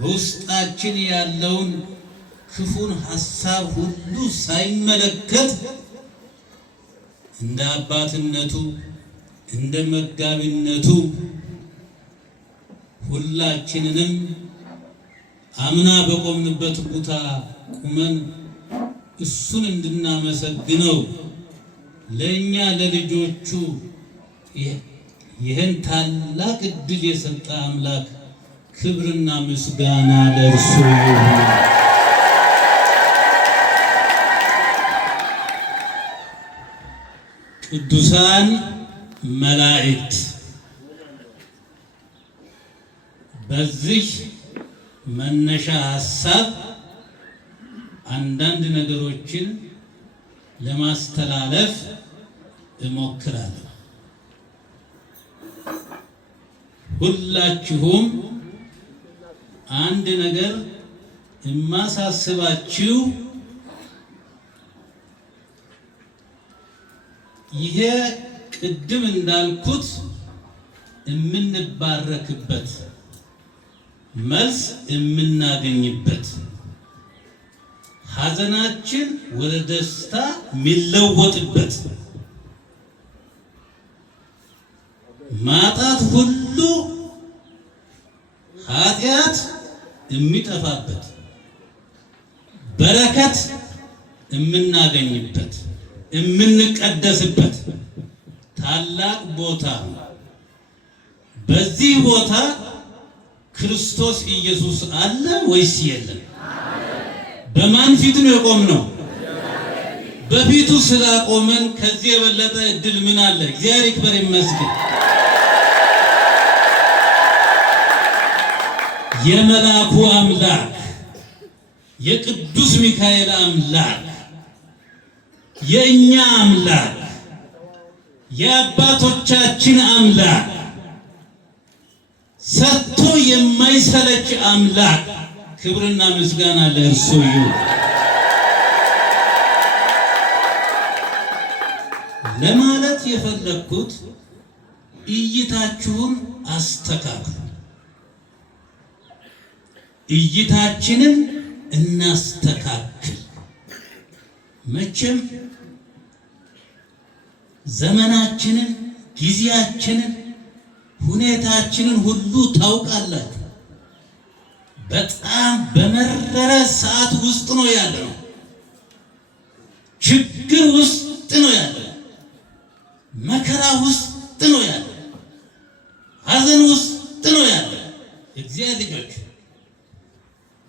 በውስጣችን ያለውን ክፉን ሐሳብ ሁሉ ሳይመለከት እንደ አባትነቱ እንደ መጋቢነቱ ሁላችንንም አምና በቆምንበት ቦታ ቁመን እሱን እንድናመሰግነው ለኛ ለልጆቹ ይህን ታላቅ ዕድል የሰጠ አምላክ ክብርና ምስጋና ለእርሱ ይሁን። ቅዱሳን መላእክት በዚህ መነሻ ሐሳብ አንዳንድ ነገሮችን ለማስተላለፍ እሞክራለሁ። ሁላችሁም አንድ ነገር የማሳስባችሁ ይሄ ቅድም እንዳልኩት የምንባረክበት መልስ የምናገኝበት ሐዘናችን ወደ ደስታ የሚለወጥበት ማጣት ሁሉ ኃጢአት የሚጠፋበት በረከት የምናገኝበት የምንቀደስበት ታላቅ ቦታ ነው። በዚህ ቦታ ክርስቶስ ኢየሱስ አለ ወይስ የለም? በማን ፊት ነው የቆምነው? በፊቱ ስላቆመን ከዚህ የበለጠ እድል ምን አለ? እግዚአብሔር ይክበር ይመስገን። የመላኩ አምላክ የቅዱስ ሚካኤል አምላክ የእኛ አምላክ የአባቶቻችን አምላክ ሰጥቶ የማይሰለች አምላክ ክብርና ምስጋና ለእርሱ ይሁን። ለማለት የፈለኩት እይታችሁን አስተካክሉ፣ እይታችንን እናስተካክል። መቼም ዘመናችንን፣ ጊዜያችንን፣ ሁኔታችንን ሁሉ ታውቃላችሁ። በጣም በመረረ ሰዓት ውስጥ ነው ያለነው። ችግር ውስጥ ነው ያለነው። መከራ ውስጥ ነው ያለነው። ሐዘን ውስጥ ነው ያለነው። እግዚአብሔር ልጆች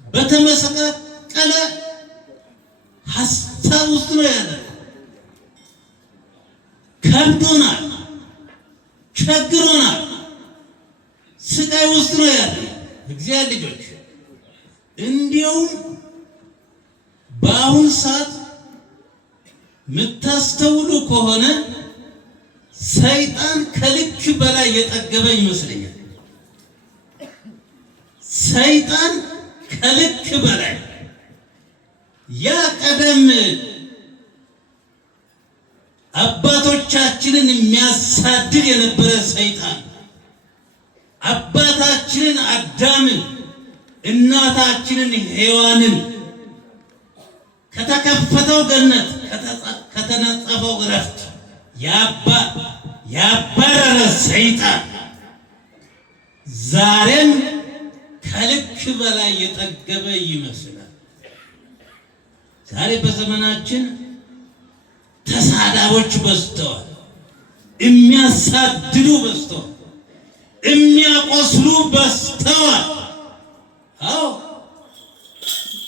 በተመሰቃቀለ ሐሳብ ውስጥ ነው ያለነው። ከብዶናል፣ ቸግሮናል፣ ስቃይ ውስጥ ነው ያለነው። እግዚአብሔር ልጆች እንዲያውም በአሁን ሰዓት የምታስተውሉ ከሆነ ሰይጣን ከልክ በላይ የጠገበ ይመስለኛል። ሰይጣን ከልክ በላይ ያ ቀደም አባቶቻችንን የሚያሳድድ የነበረ ሰይጣን አባታችንን አዳምን እናታችንን ሔዋንን ከተከፈተው ገነት ከተነጸፈው ዕረፍት ያባረረ ሰይጣን ዛሬም ከልክ በላይ የጠገበ ይመስላል። ዛሬ በዘመናችን ተሳዳቦች በዝተዋል፣ የሚያሳድዱ በዝተዋል፣ የሚያቆስሉ በዝተዋል። አዎ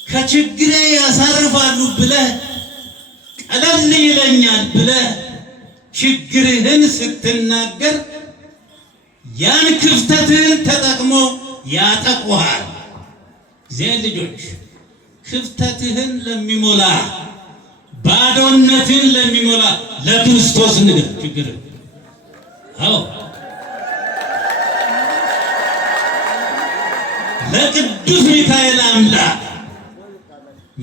ከችግሬ ያሳርፋሉ ብለህ ቀለል ይለኛል ብለህ ችግርህን ስትናገር ያን ክፍተትህን ተጠቅሞ ያጠቁሃል። እግዚአብሔር ልጆች ክፍተትህን ለሚሞላ ባዶነትህን ለሚሞላ ለክርስቶስ ንገር ችግርህ። አዎ ለቅዱስ ሚካኤል አምላክ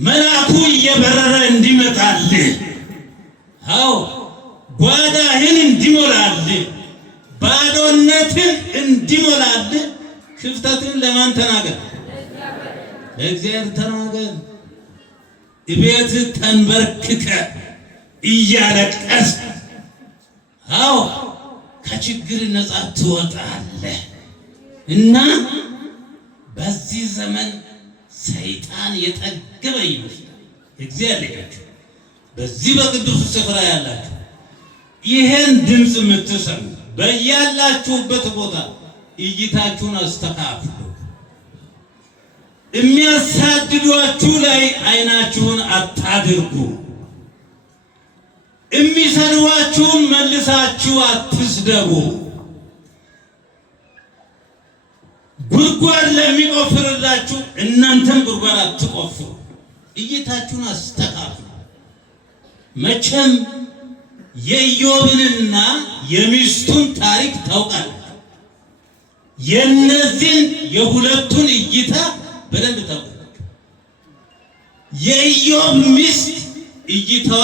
መልአኩ እየበረረ እንዲመጣልህ፣ አዎ ጓዳህን እንዲሞላልህ፣ ባዶነትን እንዲሞላልህ ክፍተትን ለማን ተናገር? እግዚአብሔር ተናገር። እቤት ተንበርክከ እያለቀስ አዎ ከችግር ነፃ ትወጣለህ። እና በዚህ ዘመን ሰይጣን የጠገበ ይመስላል። እግዚአብሔር ልጆች በዚህ በቅዱስ ስፍራ ያላችሁ ይሄን ድምፅ የምትሰሙ በያላችሁበት ቦታ እይታችሁን አስተካክሉ። የሚያሳድዷችሁ ላይ አይናችሁን አታድርጉ። የሚሰድቧችሁን መልሳችሁ አትስደቡ። ጉድጓድ ለሚቆፍርላችሁ እናንተም ጉድጓድ አትቆፍሩ። እይታችሁን አስተካክሉ። መቼም የኢዮብንና የሚስቱን ታሪክ ታውቃላችሁ። የነዚህን የሁለቱን እይታ በደንብ ታውቃላችሁ። የኢዮብ ሚስት እይታዋ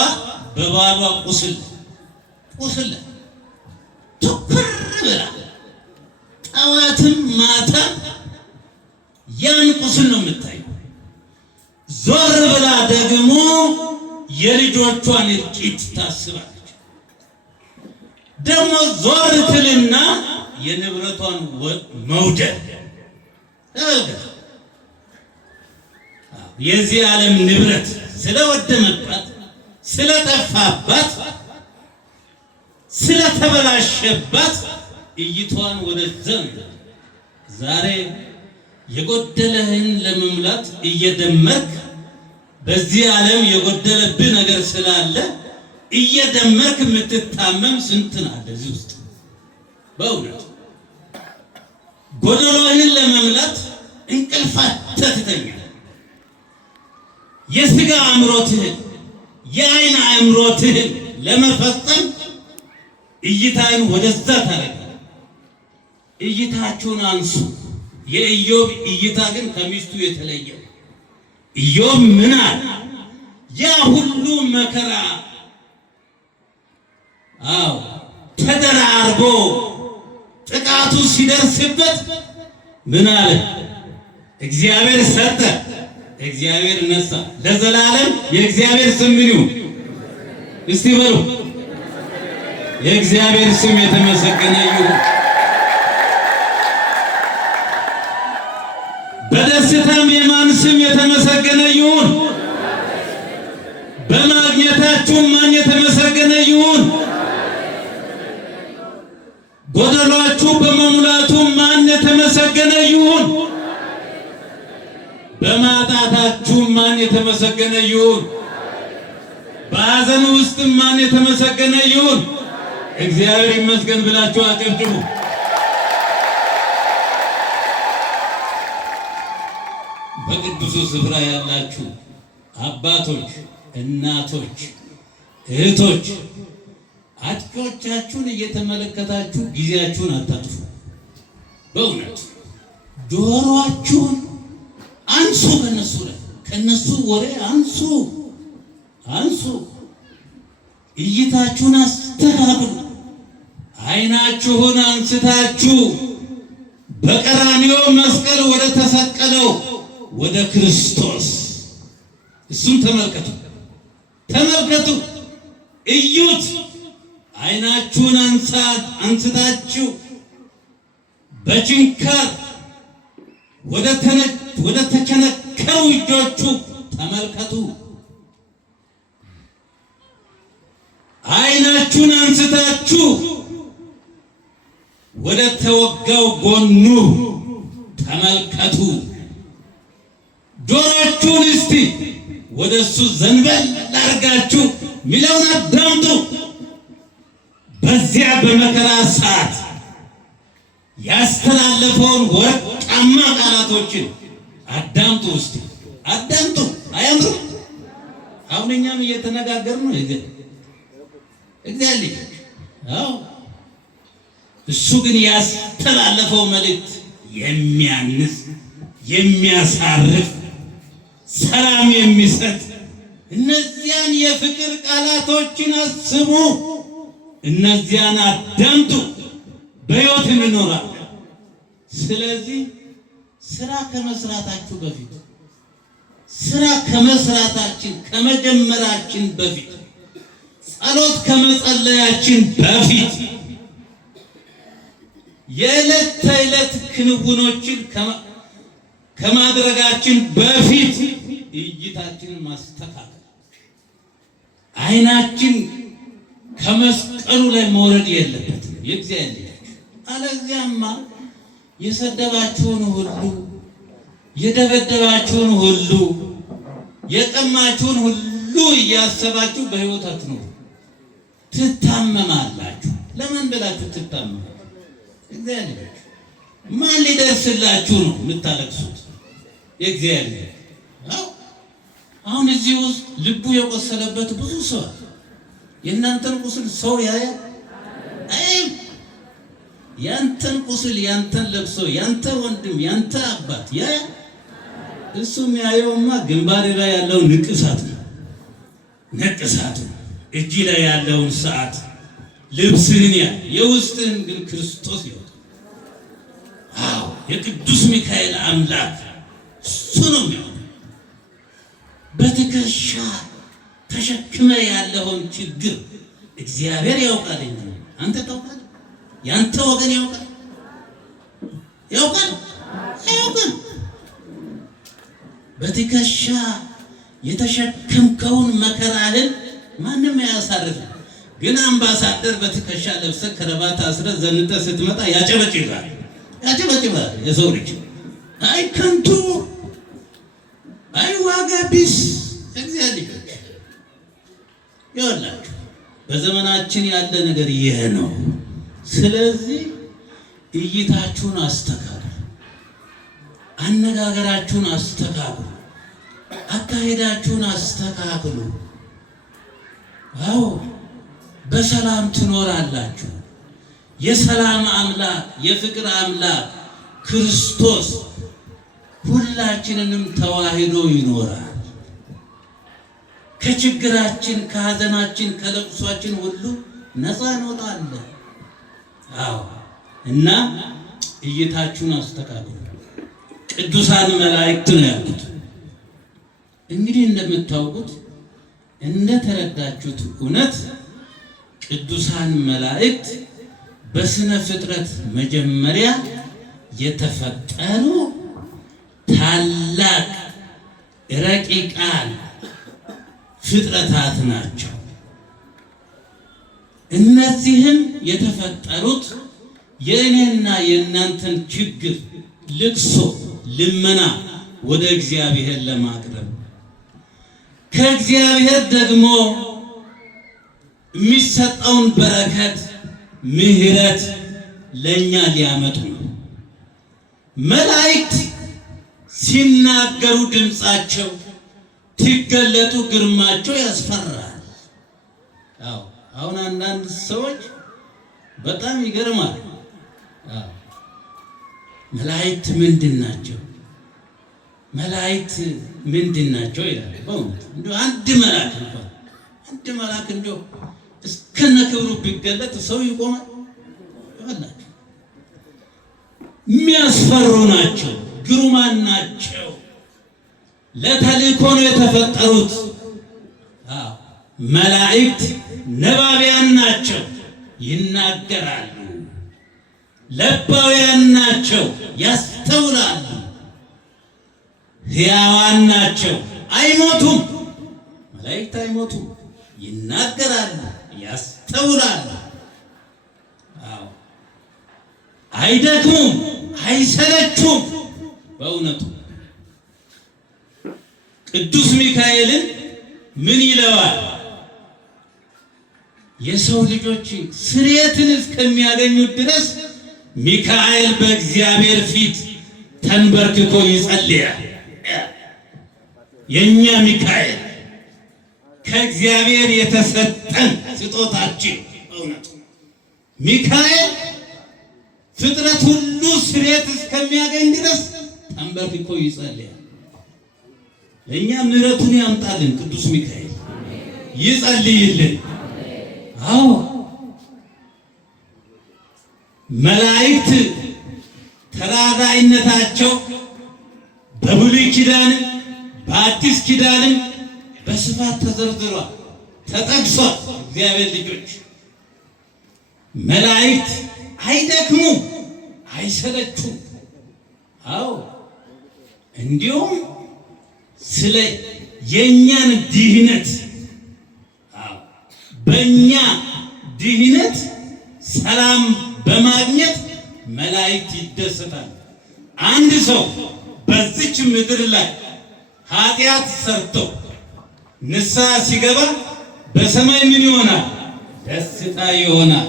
በባሏ ቁስል ትኩር ብላ ጠዋትም ማታ ያን ቁስል ነው የምታየው። ዞር ብላ ደግሞ የልጆቿን እልቂት ታስባለች። ደግሞ ዞር ትልና የንብረቷን መውደድ የዚህ ዓለም ንብረት ስለወደመባት ስለጠፋባት ስለተበላሸባት እይቷን ወደዛ ዛሬ የጎደለህን ለመሙላት እየደመርክ በዚህ ዓለም የጎደለብህ ነገር ስላለ እየደመርክ የምትታመም ስንት ናለ እዚህ ውስጥ። በእውነት ጎደሎህን ለመሙላት እንቅልፋተህ ትተኛለህ። የሥጋ አእምሮትህን የዓይን አእምሮትህን ለመፈጸም እይታን ወደዛ ታደርጋለህ። እይታችሁን አንሱ። የኢዮብ እይታ ግን ከሚስቱ የተለየ። ኢዮብ ምን አለ? ያ ሁሉ መከራ ተደራርቦ ጥቃቱ ሲደርስበት ምን አለ? እግዚአብሔር ሰጠ፣ እግዚአብሔር ነሳ። ለዘላለም የእግዚአብሔር ስም ምን ይሁን? እስቲ በሉ የእግዚአብሔር ስም የተመሰገነ ይሁን። በደስታም የማን ስም የተመሰገነ ይሁን? በማግኘታችሁ ማን የተመሰገነ ይሁን? ጎደሏችሁ በመሙላቱ ማን የተመሰገነ ይሁን? በማጣታችሁ ማን የተመሰገነ ይሁን? በሐዘን ውስጥ ማን የተመሰገነ ይሁን? እግዚአብሔር ይመስገን ብላችሁ አጨብጭቡ። በቅዱሱ ስፍራ ያላችሁ አባቶች፣ እናቶች፣ እህቶች አጥቂዎቻችሁን እየተመለከታችሁ ጊዜያችሁን አታጥፉ። በእውነት ጆሮአችሁን አንሱ፣ ከነሱ ወሬ አንሱ። እይታችሁን አስተካክሉ። አይናችሁን አንስታችሁ በቀራንዮ መስቀል ወደ ተሰቀለው ወደ ክርስቶስ እሱን ተመልከቱ፣ እዩት። አይናችሁን አንስታችሁ በችንካር ወደ ተቸነከሩ እጆቹ ተመልከቱ። አይናችሁን አንስታችሁ ወደ ተወጋው ጎኑ ተመልከቱ። ጆሮአችሁን እስቲ ወደሱ ዘንበል አድርጋችሁ ሚለውን አዳምጡ። በዚያ በመከራ ሰዓት ያስተላለፈውን ወርቃማ ቃላቶችን አዳምጡ። እስቲ አዳምጡ። አያምርም? አሁን እኛም እየተነጋገርን ነው። እግዚአብሔር እሱ ግን ያስተላለፈው መልእክት የሚያንስ የሚያሳርፍ ሰላም የሚሰጥ እነዚያን የፍቅር ቃላቶችን አስቡ። እነዚያን አዳምጡ። በሕይወት እንኖራለን። ስለዚህ ስራ ከመስራታችሁ በፊት ስራ ከመስራታችን ከመጀመራችን በፊት ጸሎት ከመጸለያችን በፊት የዕለት ተዕለት ክንውኖችን ከማድረጋችን በፊት እይታችንን ማስተካከል፣ አይናችን ከመስቀሉ ላይ መውረድ የለበትም። የእግዚአብሔር አለዚያማ የሰደባችሁን ሁሉ የደበደባችሁን ሁሉ የቀማችሁን ሁሉ እያሰባችሁ በሕይወት አትኖሩ፣ ትታመማላችሁ። ለምን ብላችሁ ትታመማላችሁ? እግዚአብሔር ማን ሊደርስላችሁ ነው የምታለቅሱት? የእግዚአብሔር አሁን እዚህ ውስጥ ልቡ የቆሰለበት ብዙ ሰው የእናንተን ቁስል ሰው ያያል? አይም ያንተን ቁስል ያንተን ለብሶ ያንተ ወንድም ያንተ አባት ያያል? እሱ የሚያየውማ ግንባር ላይ ያለውን ንቅሳት ነው። ንቅሳት እጅ ላይ ያለውን ሰዓት ልብስህን የውስጥህን ግን ክርስቶስ ይወጣል። አዎ የቅዱስ ሚካኤል አምላክ እሱ ነው የሚሆነው። በትከሻ ተሸክመ ያለውን ችግር እግዚአብሔር ያውቃል እንጂ አንተ ታውቃለህ? ያንተ ወገን ያውቃል? አያውቅም። በትከሻ የተሸከምከውን መከራህን ማንም አያሳርፍም። ግን አምባሳደር በትከሻ ለብሰህ ከረባት አስረህ ዘንጠህ ስትመጣ ያጨበጭባል። የሰው ልጅ አይ ከንቱ፣ አይ ዋጋ ቢስ እግዚአብሔር ይወላችሁ። በዘመናችን ያለ ነገር ይሄ ነው። ስለዚህ እይታችሁን አስተካክሉ፣ አነጋገራችሁን አስተካክሉ፣ አካሄዳችሁን አስተካክሉ። አዎ በሰላም ትኖራላችሁ። የሰላም አምላክ የፍቅር አምላክ ክርስቶስ ሁላችንንም ተዋህዶ ይኖራል። ከችግራችን ከሐዘናችን ከለቅሷችን ሁሉ ነፃ እንወጣለን። አዎ እና እይታችሁን አስተካክሉ። ቅዱሳን መላእክት ነው ያሉት። እንግዲህ እንደምታውቁት እንደተረዳችሁት እውነት ቅዱሳን መላእክት በስነ ፍጥረት መጀመሪያ የተፈጠሩ ታላቅ ረቂቃን ፍጥረታት ናቸው። እነዚህም የተፈጠሩት የእኔና የእናንተን ችግር፣ ልቅሶ፣ ልመና ወደ እግዚአብሔር ለማቅረብ ከእግዚአብሔር ደግሞ የሚሰጠውን በረከት ምሕረት ለኛ ሊያመጡ ነው። መላእክት ሲናገሩ ድምፃቸው ሲገለጡ ግርማቸው ያስፈራል። አሁን አንዳንድ ሰዎች በጣም ይገርማል። መላእክት ምንድን ናቸው? መላእክት ምንድን ናቸው ይላል። በእውነት እንደው አንድ መልአክ እንደው እስከነ ክብሩ ቢገለጥ ሰው ይቆማል? ይወላችሁ የሚያስፈሩ ናቸው፣ ግሩማን ናቸው። ለተልእኮ ነው የተፈጠሩት። መላእክት ነባቢያን ናቸው፣ ይናገራሉ። ለባውያን ናቸው፣ ያስተውላሉ። ሕያዋን ናቸው፣ አይሞቱም። መላእክት አይሞቱም፣ ይናገራሉ፣ ያስተውላሉ። አይደክሙም፣ አይሰለቹም። በእውነቱ ቅዱስ ሚካኤልን ምን ይለዋል? የሰው ልጆች ስርየትን እስከሚያገኙት ድረስ ሚካኤል በእግዚአብሔር ፊት ተንበርክኮ ይጸልያል። የኛ ሚካኤል ከእግዚአብሔር የተሰጠን ስጦታችን በእውነቱ ሚካኤል ፍጥረት ሁሉ ስርየት እስከሚያገኝ ድረስ ተንበርክኮ ይጸልያል። ለእኛ ምሕረቱን ያምጣልን ቅዱስ ሚካኤል ይጸልይልን። አዎ መላእክት ተራዳኢነታቸው በብሉይ ኪዳን በአዲስ ኪዳንም በስፋት ተዘርዝሯል፣ ተጠቅሷል። እግዚአብሔር ልጆች መላእክት አይደክሙም፣ አይሰለቹም። አዎ እንዲሁም ስለ የኛን ድህነት በእኛ ድህነት ሰላም በማግኘት መላእክት ይደሰታል። አንድ ሰው በዚች ምድር ላይ ኃጢአት ሰርቶ ንስሐ ሲገባ በሰማይ ምን ይሆናል? ደስታ ይሆናል።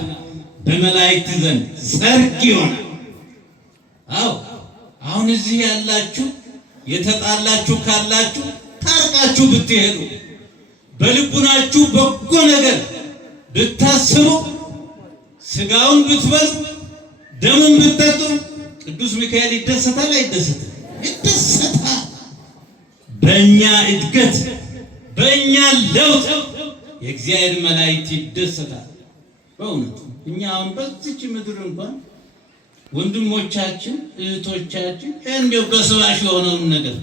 በመላእክት ዘንድ ሰርግ ይሆናል። አዎ አሁን እዚህ ያላችሁ የተጣላችሁ ካላችሁ ታርቃችሁ ብትሄዱ በልቡናችሁ በጎ ነገር ብታስቡ ስጋውን ብትበሉ ደሙን ብትጠጡ ቅዱስ ሚካኤል ይደሰታል አይደሰትም? ይደሰታል። በእኛ እድገት በእኛ ለውጥ የእግዚአብሔር መላእክት ይደሰታል። በእውነቱ እኛ አሁን በዚች ምድር እንኳን ወንድሞቻችን እህቶቻችን እንዲያው በስባሽ የሆነውን ነገር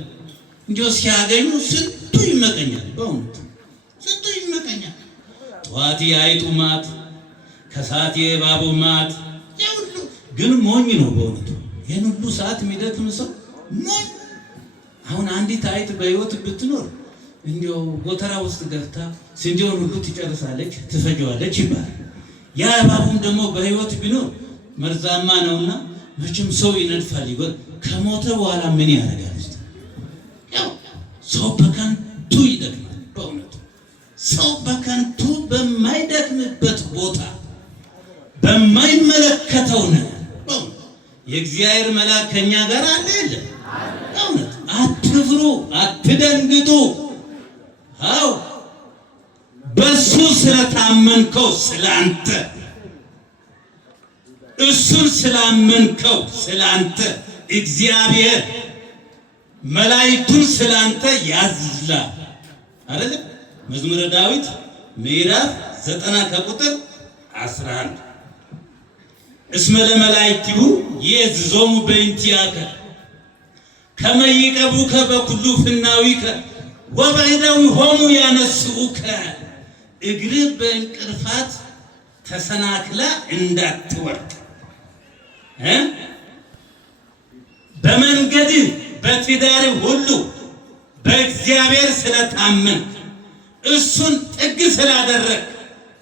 እንዲያው ሲያገኙ ስንቱ ይመቀኛል። በእውነቱ ስንቱ ይመቀኛል። ጠዋት የአይጡ ማት ከሰዓት የእባቡ ማት ሁሉ ግን ሞኝ ነው በእውነቱ። ይህን ሁሉ ሰዓት የሚደክም ሰው ሞኝ። አሁን አንዲት አይጥ በሕይወት ብትኖር እንዲያው ጎተራ ውስጥ ገብታ ስንዴውን ሁሉ ትጨርሳለች፣ ትፈጀዋለች ይባላል። ያ እባቡም ደግሞ በሕይወት ቢኖር መርዛማ ነውና መቼም ሰው ይነድፋል ይጎል ከሞተ በኋላ ምን ያደርጋል? ያው ሰው በከንቱ ይደክማል። በእውነቱ ሰው በከንቱ በማይደክምበት ቦታ በማይመለከተው ነገር የእግዚአብሔር መልአክ ከኛ ጋር አለ የለም? በእውነት አትፍሩ፣ አትደንግጡ። አዎ በሱ ስለታመንከው ስላንተ እሱን ስላመንከው ስላንተ እግዚአብሔር መላእክቱን ስላንተ ያዝላል አይደል? መዝሙረ ዳዊት ምዕራፍ 90 ከቁጥር 11 እስመ ለመላእክቲሁ ይእዝዞሙ በእንቲአከ ከመ ይቀቡከ በኩሉ ፍናዊከ ወበእደዊሆሙ ያነስኡከ እግርህ በእንቅርፋት ተሰናክላ እንዳትወድቅ በመንገድ በትዳር ሁሉ በእግዚአብሔር ስለታመንክ እሱን ጥግ ስላደረግ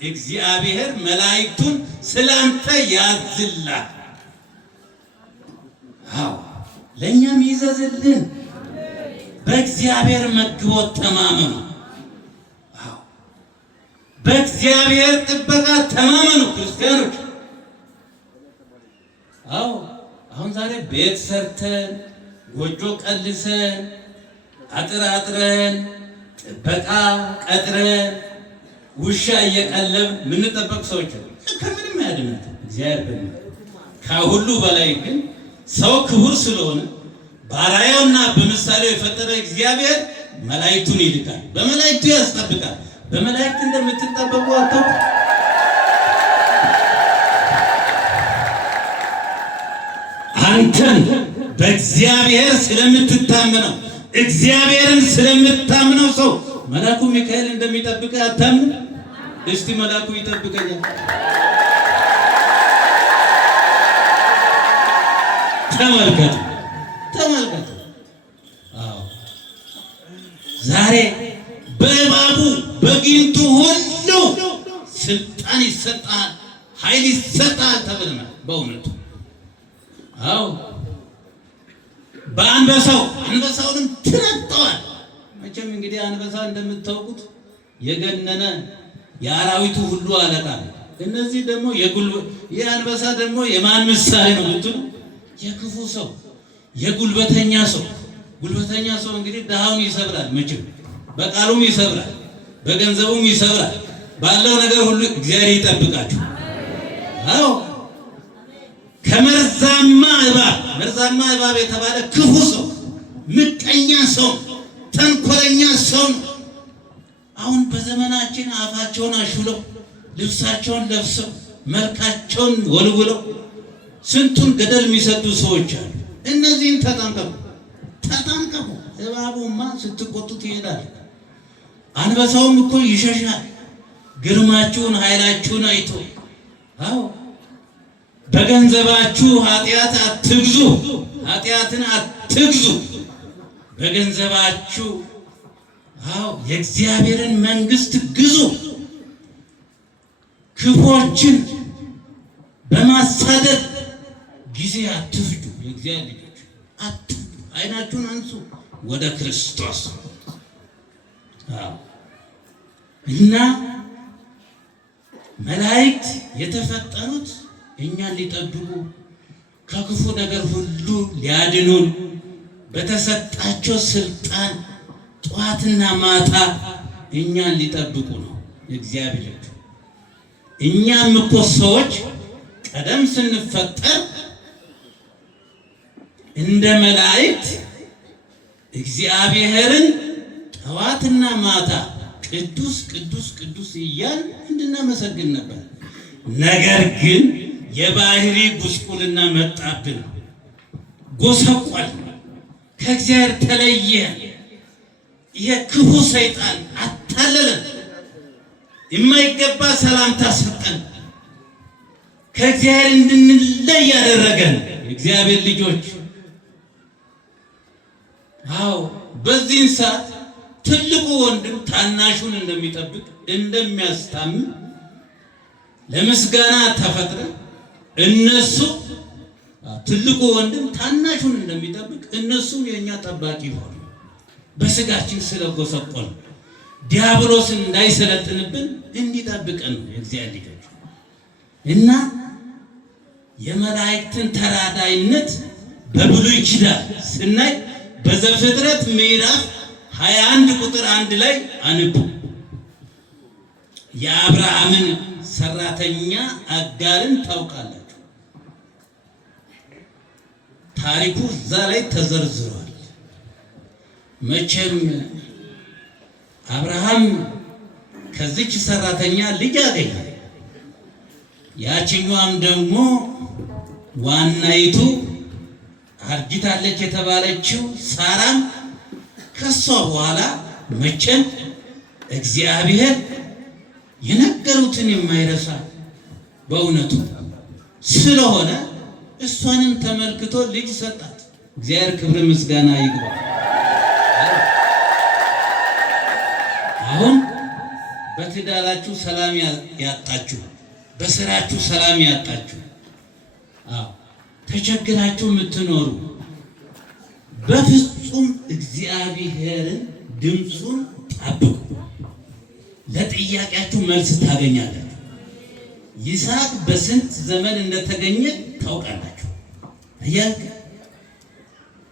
እግዚአብሔር መላእክቱን ስላንተ ያዝላል። አዎ ለእኛም ይዘዝልን። በእግዚአብሔር መግቦት ተማመኑ። አዎ በእግዚአብሔር ጥበቃ ተማመኑ ክርስቲያኖች። አዎ አሁን ዛሬ ቤት ሰርተን ጎጆ ቀልሰን አጥር አጥረን ጥበቃ ቀጥረን ውሻ እየቀለብን የምንጠበቅ ሰዎች ከምንም አያድነን እግዚአብሔር በሚል። ከሁሉ በላይ ግን ሰው ክቡር ስለሆነ በአርአያውና በምሳሌው የፈጠረ እግዚአብሔር መላእክቱን ይልካል፣ በመላእክቱ ያስጠብቃል። በመላእክት እንደምትጠበቁ አታውቁ? አንተን በእግዚአብሔር ስለምትታመነው እግዚአብሔርን ስለምታምነው ሰው መልአኩ ሚካኤል እንደሚጠብቅ አታምኑ? እስቲ መልአኩ ይጠብቀኛል። ተመልከቱ ተመልከቱ። አዎ ዛሬ በእባቡ በጊንጡ ሁሉ ስልጣን ይሰጣል፣ ኃይል ይሰጣል ተብለናል። በእውነቱ አዎ አንበሳውንም ትረግጠዋል። መቼም እንግዲህ አንበሳ እንደምታውቁት የገነነ የአራዊቱ ሁሉ አለቃ ነው። እነዚህ ደግሞ የአንበሳ ደግሞ የማን ምሳሌ ነው ብትሉ የክፉ ሰው የጉልበተኛ ሰው። ጉልበተኛ ሰው እንግዲህ ድሃውን ይሰብራል፣ መቼም በቃሉም ይሰብራል፣ በገንዘቡም ይሰብራል። ባለው ነገር ሁሉ እግዚአብሔር ይጠብቃችሁ። አዎ ከመርዛማ እባብ የተባለ ክፉ ሰው፣ ምቀኛ ሰው፣ ተንኮለኛ ሰው። አሁን በዘመናችን አፋቸውን አሹለው ልብሳቸውን ለብሰው መልካቸውን ወልውለው ስንቱን ገደል የሚሰዱ ሰዎች አሉ። እነዚህን ተጠንቀቁ። ተጠንቀቁ። እባቡማ ስትቆጡት ይሄዳል፣ አንበሳውም እኮ ይሸሻል። ግርማችሁን ኃይላችሁን አይቶ። አዎ በገንዘባችሁ ኃጢአት አትግዙ፣ ኃጢአትን አትግዙ። በገንዘባችሁ የእግዚአብሔርን መንግስት ግዙ። ክፎችን በማሳደድ ጊዜ አትፍጁ። የእግዚአብሔር ልጆች አትፍጁ። አይናችሁን አንሱ ወደ ክርስቶስ። እና መላእክት የተፈጠሩት እኛን ሊጠብቁ ከክፉ ነገር ሁሉ ሊያድኑን በተሰጣቸው ስልጣን ጠዋትና ማታ እኛን ሊጠብቁ ነው የእግዚአብሔር ልጅ። እኛም እኮ ሰዎች ቀደም ስንፈጠር እንደ መላእክት እግዚአብሔርን ጠዋትና ማታ ቅዱስ ቅዱስ ቅዱስ እያልን እንድናመሰግን ነበር። ነገር ግን የባህሪ ጉስቁልና መጣብን፣ ጎሰቆል፣ ከእግዚአብሔር ተለየ። የክፉ ሰይጣን አታለለን፣ የማይገባ ሰላምታ ሰጠን፣ ከእግዚአብሔር እንድንለይ ያደረገን የእግዚአብሔር ልጆች። በዚህን ሰዓት ትልቁ ወንድም ታናሹን እንደሚጠብቅ እንደሚያስታምን ለምስጋና ተፈጥረን እነሱ ትልቁ ወንድም ታናሹን እንደሚጠብቅ እነሱም የኛ ጠባቂ ሆኑ። በስጋችን ስለጎሰቆል ዲያብሎስን እንዳይሰለጥንብን እንዲጠብቀን ነው የእግዚአብሔር ልጆች። እና የመላእክትን ተራዳይነት በብሉይ ኪዳን ስናይ በዘፍጥረት ምዕራፍ 21 ቁጥር 1 ላይ አንቡ። የአብርሃምን ሰራተኛ አጋርን ታውቃላችሁ። ታሪኩ እዛ ላይ ተዘርዝሯል። መቼም አብርሃም ከዚች ሰራተኛ ልጅ አገኘ። ያችኛዋም ደግሞ ዋናይቱ አርጅታለች የተባለችው ሳራም ከሷ በኋላ መቼም እግዚአብሔር የነገሩትን የማይረሳ በእውነቱ ስለሆነ እሷንም ተመልክቶ ልጅ ሰጣት። እግዚአብሔር ክብር ምስጋና ይግባ። አሁን በትዳራችሁ ሰላም ያጣችሁ፣ በስራችሁ ሰላም ያጣችሁ፣ ተቸግራችሁ የምትኖሩ በፍጹም እግዚአብሔርን ድምፁን ጠብቁ። ለጥያቄያችሁ መልስ ታገኛላችሁ። ይስሐቅ በስንት ዘመን እንደተገኘ ታውቃላችሁ።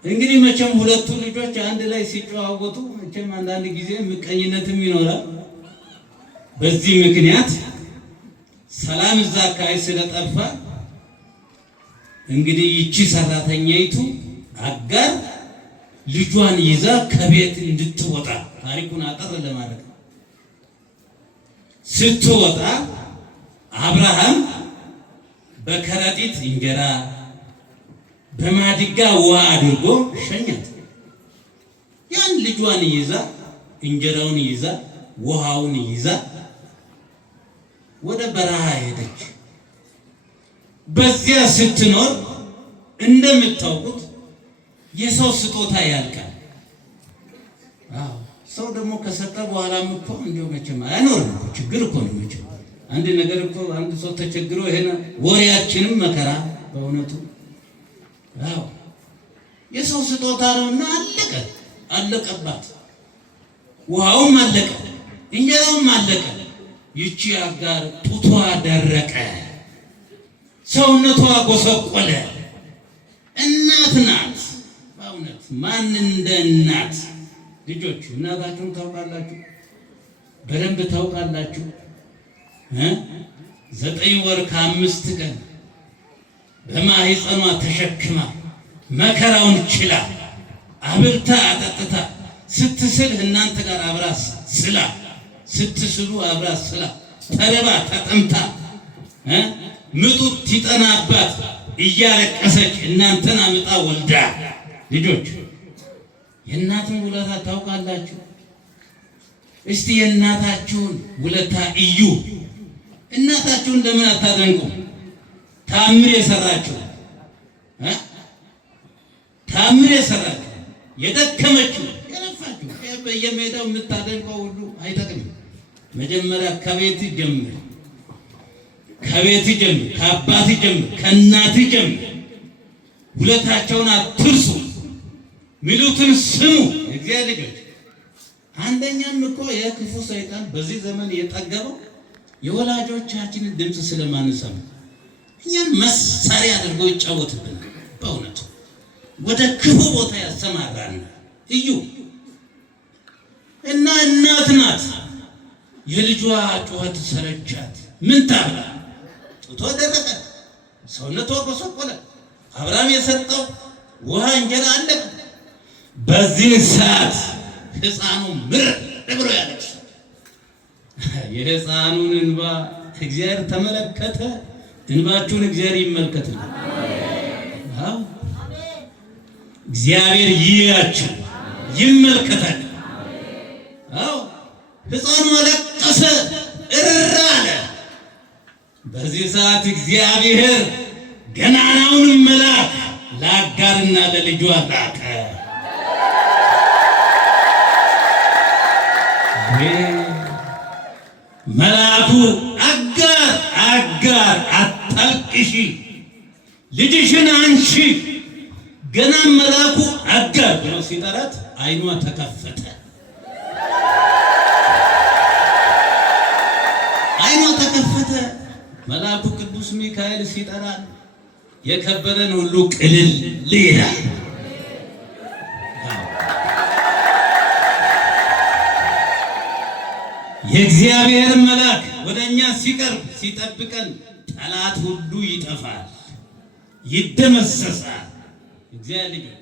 እንግዲህ መቼም ሁለቱ ልጆች አንድ ላይ ሲጨዋወቱ መቼም አንዳንድ ጊዜ ምቀኝነትም ይኖራል። በዚህ ምክንያት ሰላም እዛ አካባቢ ስለጠፋ እንግዲህ ይቺ ሰራተኛይቱ አጋር ልጇን ይዛ ከቤት እንድትወጣ ታሪኩን አጠር ለማድረግ ስትወጣ አብርሃም በከረጢት እንጀራ በማድጋ ውሃ አድርጎ ሸኛት። ያን ልጇን ይዛ እንጀራውን ይዛ ውሃውን ይዛ ወደ በረሃ ሄደች። በዚያ ስትኖር እንደምታውቁት የሰው ስጦታ ያልቃል። ሰው ደግሞ ከሰጠ በኋላም እኮ እንደው መቼም አይኖርም። ችግር እኮ ነው መቼም አንድ ነገር እኮ አንድ ሰው ተቸግሮ ይሄን ወሬያችንም መከራ በእውነቱ የሰው ስጦታ ነውና አለቀባት። ውሃውም አለቀ፣ እንጀራውም አለቀ። ይቺ አጋር ጡቷ ደረቀ፣ ሰውነቷ ጎሰቆለ። እናት ናት በእውነት። ማን እንደ እናት? ልጆች እናታችሁን ታውቃላችሁ፣ በደንብ ታውቃላችሁ። 9 ወር ከ5 ቀን በማህፀኗ ተሸክማ መከራውን ችላ አብልታ አጠጥታ ስትስል እናንተ ጋር አብራ ስላ ስትስሉ አብራ ስላ ተረባ ተጠምታ ምጡ ትጠናባት እያለቀሰች እናንተን አምጣ ወልዳ ልጆች የእናትን ውለታ ታውቃላችሁ? እስቲ የእናታችሁን ውለታ እዩ። እናታችሁን ለምን አታደንቁ? ታምር የሰራችሁ ታምር የሰራችሁ የደከመችሁ የለፋችሁ በየሜዳው የምታደንቀው ሁሉ አይጠቅምም። መጀመሪያ ከቤት ጀምር፣ ከቤት ጀምር፣ ከአባት ጀምር፣ ከእናት ጀምር። ውለታቸውን አትርሱ፣ ሚሉትን ስሙ። እግዚአብሔር ልጆች አንደኛም እኮ የክፉ ሰይጣን በዚህ ዘመን የጠገበው የወላጆቻችንን ድምፅ ስለማንሰማ እኛን መሳሪያ አድርጎ ይጫወትብናል። በእውነቱ ወደ ክፉ ቦታ ያሰማራል። እዩ እና እናት ናት። የልጇ ጩኸት ሰለቻት። ምን ታብላ? ጡቷ ደረቀ፣ ሰውነቷ ጎሰቆለ። አብርሃም የሰጠው ውሃ እንጀራ አለቀ። በዚህ ሰዓት ሕፃኑ ምርር ብሎ ያለቅሳል። የሕፃኑን እንባ እግዚአብሔር ተመለከተ። እንባችሁን እግዚአብሔር ይመልከታል። እግዚአብሔር ይያችሁ ይመልከታል። ሕፃኑ አለቀሰ፣ እርር አለ። በዚህ ሰዓት እግዚአብሔር ገናናውን መልአክ ለአጋርና ለልጇ ላከ። መልአኩ አጋር አታልቅሺ፣ ልጅሽን አንሺ። ገና መልአኩ አጋር ብሎ ሲጠራት ዓይኗ ተከፈተ። ዓይኗ ተከፈተ። መልአኩ ቅዱስ ሚካኤል ሲጠራን የከበረን ሁሉ ቅልል ይላል። የእግዚአብሔር መልአክ ወደኛ ሲቀርብ ሲጠብቀን ጠላት ሁሉ ይጠፋል፣ ይደመሰሳል። እግዚአብሔር ልጆች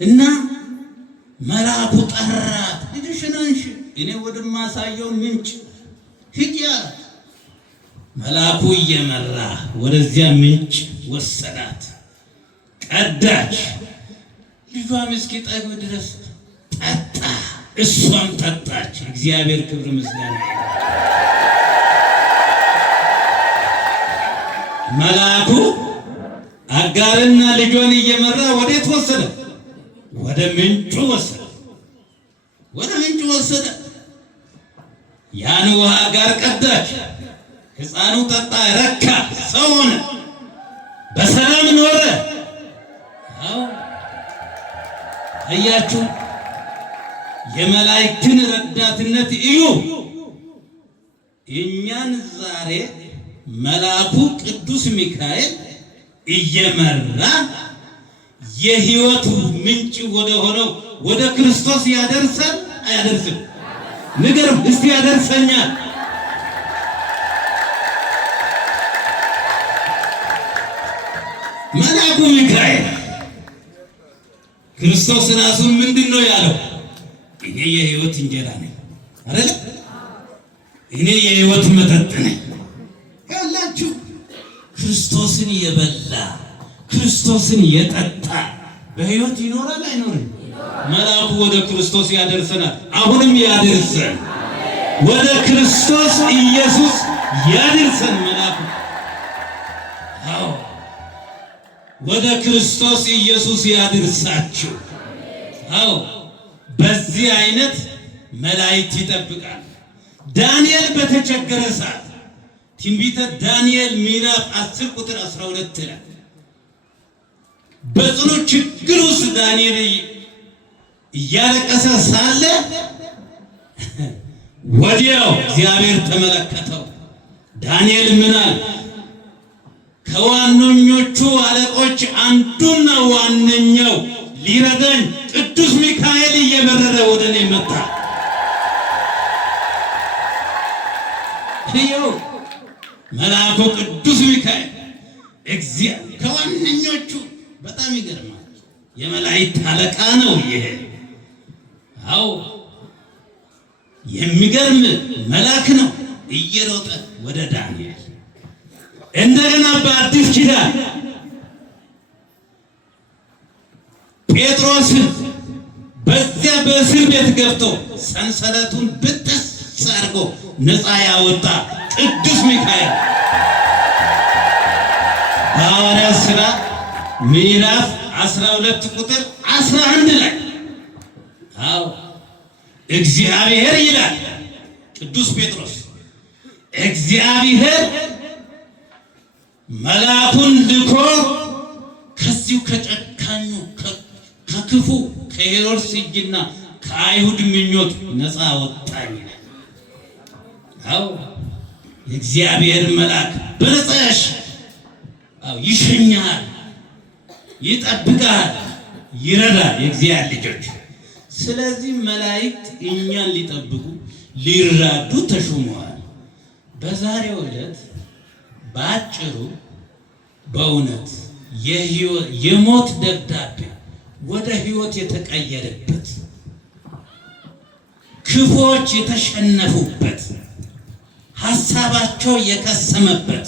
እና መልአኩ ጠራት። ልጅሽን አንሺ፣ እኔ ወደማሳየው ምንጭ ሂጂ አላት። መልአኩ እየመራ ወደዚያ ምንጭ ወሰዳት። ቀዳች። ልጇም እስኪጠግብ ድረስ ጠጣ፣ እሷም ጠጣች። እግዚአብሔር ክብር ምስጋና። መልአኩ አጋርና ልጇን እየመራ ወዴት ወሰደ? ወደ ምንጩ ወሰደ። ወደ ምንጩ ወሰደ። ያን ውሃ ጋር ቀዳች። ሕፃኑ ጠጣ፣ ረካ፣ ሰው ሆነ፣ በሰላም ኖረ። አያችሁ፣ የመላእክትን ረዳትነት እዩ። እኛን ዛሬ መልአኩ ቅዱስ ሚካኤል እየመራ የሕይወቱ ምንጭ ወደ ሆነው ወደ ክርስቶስ ያደርሳል አያደርስም? ንገሩ እስቲ። ያደርሰኛል። መልአኩ ሚካኤል ክርስቶስ ራሱን ምንድን ነው ያለው? እኔ የሕይወት እንጀራ ነኝ አይደል? እኔ የሕይወት መጠጥ ነኝ። ያላችሁ ክርስቶስን የበላ ክርስቶስን የጠጣ በሕይወት ይኖራል አይኖርም? መልአኩ ወደ ክርስቶስ ያደርሰናል። አሁንም ያደርሰን፣ ወደ ክርስቶስ ኢየሱስ ያደርሰን መልአኩ። አዎ ወደ ክርስቶስ ኢየሱስ ያደርሳችሁ። አዎ በዚህ አይነት መላእክት ይጠብቃል። ዳንኤል በተቸገረ ሰዓት ትንቢተ ዳንኤል ምዕራፍ 10 ቁጥር 12 ላይ በጽኑ ችግር ውስጥ ዳንኤል እያለቀሰ ሳለ ወዲያው እግዚአብሔር ተመለከተው። ዳንኤል ምን አለ? ከዋነኞቹ አለቆች አንዱና ዋነኛው ሊረዳኝ ቅዱስ ሚካኤል እየበረረ ወደ እኔ መጣ። ይኸው መልአኩ ቅዱስ ሚካኤል ከዋነኞቹ በጣም ይገርማል። የመላእክት አለቃ ነው ይሄ። አዎ የሚገርም መልአክ ነው። እየሮጠ ወደ ዳንኤል እንደገና በአዲስ ኪዳን ጴጥሮስን በዚያ በእስር ቤት ገብቶ ሰንሰለቱን ብጥስ አድርጎ ነፃ ያወጣ ቅዱስ ሚካኤል በሐዋርያት ሥራ ምዕራፍ 12 ቁጥር 11 ላይ አዎ እግዚአብሔር ይላል ቅዱስ ጴጥሮስ እግዚአብሔር መልአኩን ልኮ ከዚሁ ከጨካኙ ከክፉ ከሄሮድስ እጅና ከአይሁድ ምኞት ነፃ ወጣኝ። አዎ የእግዚአብሔር መልአክ በነፃሽ ይሸኛል፣ ይጠብቃል፣ ይረዳል የእግዚአብሔር ልጆች። ስለዚህ መላእክት እኛን ሊጠብቁ ሊራዱ ተሾመዋል። በዛሬው ዕለት በአጭሩ በእውነት የሞት ደብዳቤ ወደ ሕይወት የተቀየረበት፣ ክፉዎች የተሸነፉበት፣ ሐሳባቸው የከሰመበት፣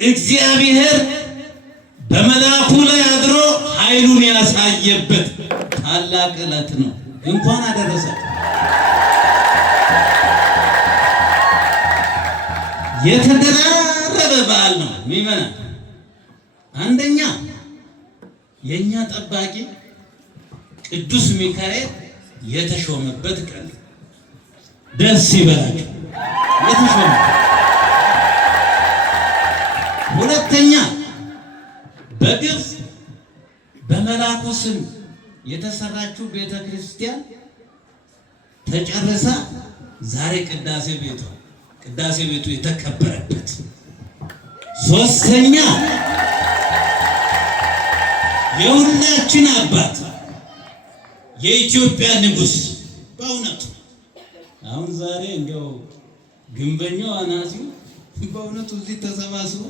እግዚአብሔር በመልአኩ ላይ አድሮ ኃይሉን ያሳየበት ታላቅ ዕለት ነው። እንኳን አደረሳችሁ። የተደራረበ በዓል ነው ምእመናን። አንደኛ የኛ ጠባቂ ቅዱስ ሚካኤል የተሾመበት ቀን፣ ደስ ይበላችሁ። የተሾመበት ሁለተኛ በግብፅ በመልአኩ ስም የተሰራችው ቤተ ክርስቲያን ተጨርሳ ዛሬ ቅዳሴ ቤቱ የተከበረበት። ሶስተኛ የሁላችን አባት የኢትዮጵያ ንጉሥ በእውነቱ አሁን ዛሬ እንደው ግንበኛው አናጺው በእውነቱ እዚህ ተሰባስቦ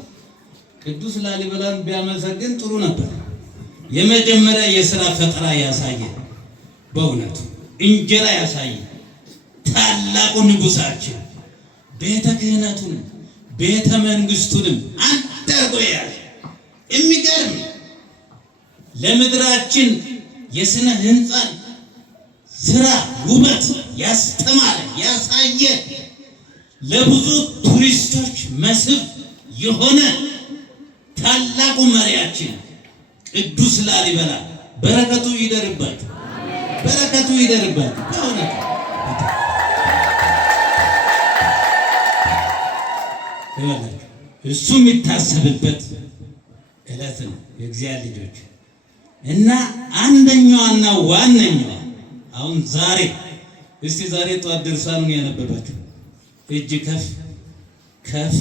ቅዱስ ላሊበላን ቢያመሰግን ጥሩ ነበር። የመጀመሪያ የሥራ ፈጠራ ያሳየ በእውነቱ እንጀራ ያሳየ ታላቁ ንጉሳችን ቤተ ክህነቱን ቤተ መንግስቱንም አንድ አድርጎ ያዘ። የሚገርም ለምድራችን የሥነ ሕንፃን ስራ ውበት ያስተማረ ያሳየ ለብዙ ቱሪስቶች መስህብ የሆነ ታላቁ መሪያችን ቅዱስ ላሊበላ በረከቱ ይደርባችሁ፣ በረከቱ ይደርባችሁ። በእውነት እሱ የሚታሰብበት ዕለት ነው የእግዚአብሔር ልጆች እና አንደኛዋና ዋነኛዋ አሁን ዛሬ እስቲ ዛሬ ጠዋት ድርሳኑን ያነበባችሁ እጅ ከፍ ከፍ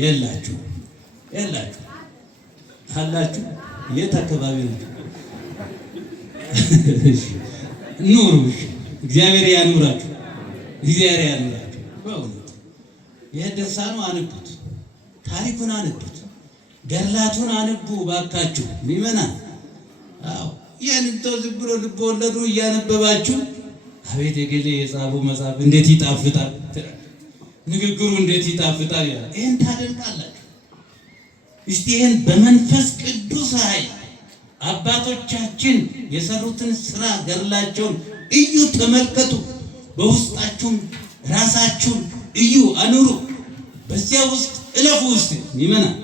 የላችሁ አላችሁ። የት አካባቢ ነው? ኑሩ። እግዚአብሔር ያኑራችሁ፣ እግዚአብሔር ያኑራችሁ። በእውነት ይህ ድርሳኑ አንቡት፣ ታሪኩን አንቡት፣ ገድላቱን አንቡ ባካችሁ ምእመናን። አዎ ያንተው ዝም ብሎ ልብ ወለዱ እያነበባችሁ አቤት የገሌ የጻፈው መጽሐፍ እንዴት ይጣፍጣል፣ ንግግሩ እንዴት ይጣፍጣል ይላል። ይሄን ታደንቃላችሁ። እስቲ ይሄን በመንፈስ ቅዱስ ኃይል አባቶቻችን የሰሩትን ስራ ገድላቸውን እዩ፣ ተመልከቱ። በውስጣችሁም ራሳችሁን እዩ፣ አኑሩ። በዚያ ውስጥ እለፉ ውስጥ ይመናል።